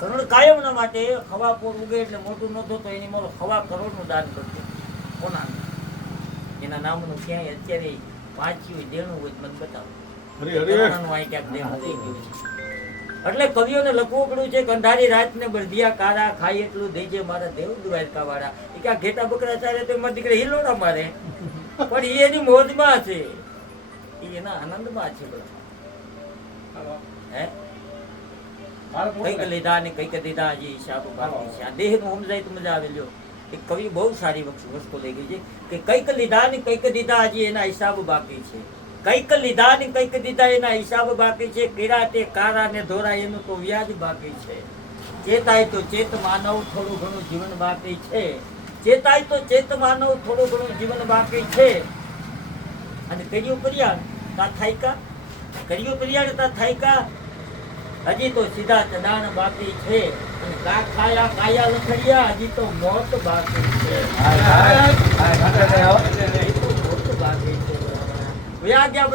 કરોડ કાયમના માટે હવા પોર ઉગે એટલે મોટું ન તો એની મારો હવા કરોડનું દાન કરતો કોના એના નામનું ક્યાંય અત્યારે વાંચ્યું દેણું હોય મને બતાવો. એટલે કવિઓને લખવું પડ્યું છે કંધારી રાતને બળદિયા કારા ખાઈ એટલું દેજે મારા દેવ દ્વારકા વાળા એ કે આ ઘેટા બકરા ચાલે તો મારી હિલો ના મારે. પણ એ એની મોજમાં છે. એ એના આનંદમાં છે બધા. હે? કંઈક લીધા ને કંઈક દીધા હજી હિસાબ બાકી છે આ દેહનું સમજાય તો મજા આવે લ્યો. એક કવિ બહુ સારી વસ્તુ લઈ ગઈ છે કે કંઈક લીધા ને કંઈક દીધા હજી એના હિસાબ બાકી છે. કંઈક લીધા ને કંઈક દીધા એના હિસાબ બાકી છે. કીરા તે કારા ને ધોરા એનું તો વ્યાજ બાકી છે. ચેતાય તો ચેત માનવ થોડું ઘણું જીવન બાકી છે. ચેતાય તો ચેત માનવ થોડું ઘણું જીવન બાકી છે. અને કર્યું કર્યા તા થાય કા કર્યું કર્યા તા થાય કા હજી તો સીધા ચડાણ બાકી છે. અને કા કાયા લખડિયા હજી તો મોત બાકી છે. મોત બાકી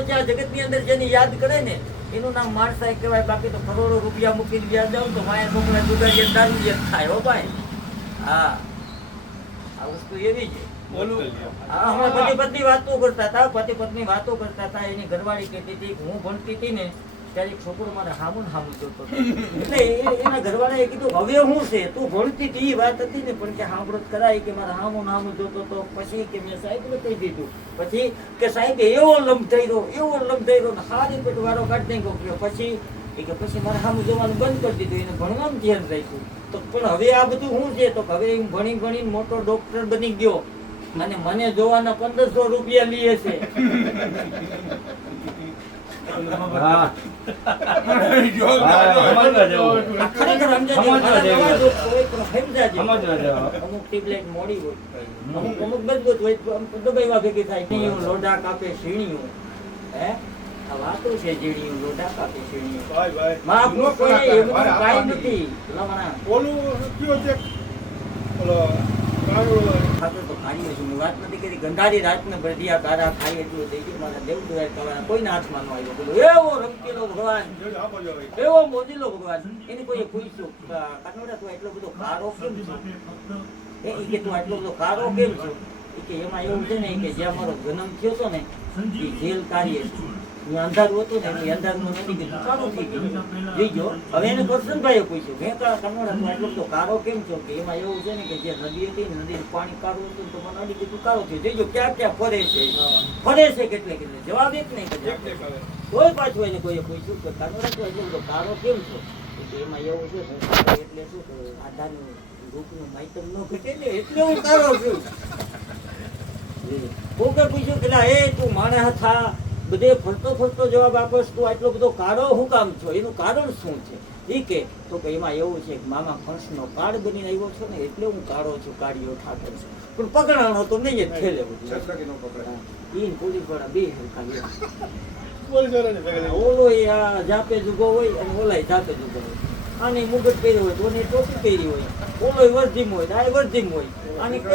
છે જગતની અંદર જેની યાદ કરે ને એનું નામ માણસાઈ કહેવાય. બાકી તો કરોડો રૂપિયા મૂકીને વ્યાજ જાવ તો માયા છોકરા જુદા દારૂ જે થાય હો ભાઈ. હા. આ વસ્તુ એવી છે. હા, હમણાં પતિ પત્ની વાતો કરતા હતા પતિ પત્ની વાતો કરતા હતા. એની ઘરવાળી કહેતી હતી હું ભણતી હતી ને ત્યારે એક જોતો એટલે એના ઘરવાળાએ કીધું, હવે હું છે? તું ભણતી હતી વાત હતી પણ કે સાંભળત કરાય કે મારે હામું હામું જોતો તો પછી કે મેં સાહેબને કહી દીધું. પછી કે સાહેબ, એવો લંબ થઈ ગયો એવો લંબ થઈ ને હારી પેટ વારો કાઢી પછી કે પછી મારે સામું જોવાનું બંધ કરી દીધું. એને ભણવાનું ધ્યાન રાખ્યું. તો પણ હવે આ બધું શું છે? તો હવે હું ભણી ભણીને મોટો ડોક્ટર બની ગયો. અને મને જોવાના પંદરસો રૂપિયા લીએ છે. ખરેખર છે. ઝીણીયું લોઢા કાપે છે માફ નો કોઈ એ બધું નથી લમણા. ખાતો છે. વાત ગંધારી રાતને ભરદિયા કારા ખાઈ એટલું મારા કોઈના હાથમાં ન આવ્યો બોલો એવો રમકેલો ભગવાન એવો મોજીલો ભગવાન એને કોઈએ પૂછ્યું કાનોડા તું એટલો બધો કારો કેમ છો? બધો કારો કેમ છો કે એમાં એવું છે ને કે જે મારો જન્મ થયો હતો ને, એ જેલ કાર્ય છે. અંધારું હતું ને એ અંધારું નથી કીધું સારું થઈ ગયું જોઈજો હવે એને કરશનભાઈએ પૂછ્યું મેં કનોડા તું કારો કેમ છો? કે એમાં એવું છે ને કે જે નદી હતી ને નદી પાણી કારું હતું તો મને અડી ગયું કારો થયો. જોઈજો ક્યાં ક્યાં ફરે છે. ફરે છે કેટલે કેટલે? જવાબ એક નહીં. કોઈ પાછું એને કોઈએ પૂછ્યું કે કાનોડા તું એટલો તો કારો કેમ છો? એમાં એવું છે એટલે શું? આધારનું રૂપનું માહિતમ ન ઘટે ને એટલે હું કારો છું. કોકે પૂછ્યું કે એ તું માણસ થા બધે ફરતો ફરતો જવાબ આપો તું આટલો બધો કાળો હું કામ છો? એનું કારણ શું છે? ઈ કે તો કે એમાં એવું છે કે મામા કંસનો કાળ બની આવ્યો છો ને એટલે હું કાળો છું કાળિયો ઠાકર છું. પણ પકડાણો તો નહીં જ છેલ્લે બધું. ઈ પોલીસવાળા બે હરખા ઓલો એ આ જાપે જુગો હોય અને ઓલાય જાપે જુગો હોય. આની મુગટ પહેરી હોય તો ટોપી પહેરી હોય. ઓલો વર્ધીમ હોય આ વર્ધીમ હોય. આની